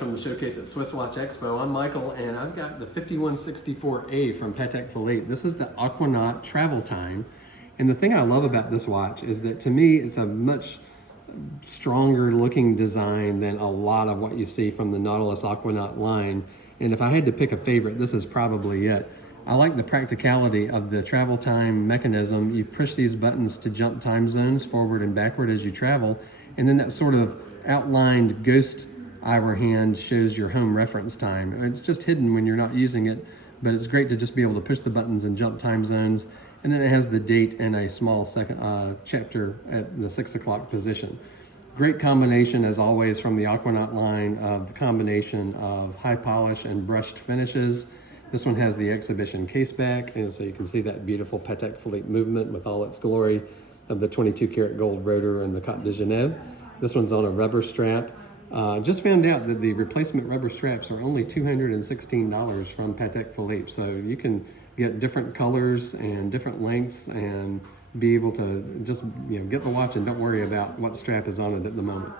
From the showcase at SwissWatchExpo, I'm Michael, and I've got the 5164A from Patek Philippe. This is the Aquanaut travel time, and the thing I love about this watch is that to me it's a much stronger looking design than a lot of what you see from the Nautilus Aquanaut line. And if I had to pick a favorite, this is probably it. I like the practicality of the travel time mechanism. You push these buttons to jump time zones forward and backward as you travel, and then that sort of outlined ghost hour hand shows your home reference time. It's just hidden when you're not using it, but it's great to just be able to push the buttons and jump time zones. And then it has the date and a small second chapter at the 6 o'clock position. Great combination, as always, from the Aquanaut line of the combination of high polish and brushed finishes. This one has the exhibition case back, and so you can see that beautiful Patek Philippe movement with all its glory of the 22 karat gold rotor and the Cote de Genève. This one's on a rubber strap. Just found out that the replacement rubber straps are only $216 from Patek Philippe. So you can get different colors and different lengths and be able to just get the watch and don't worry about what strap is on it at the moment.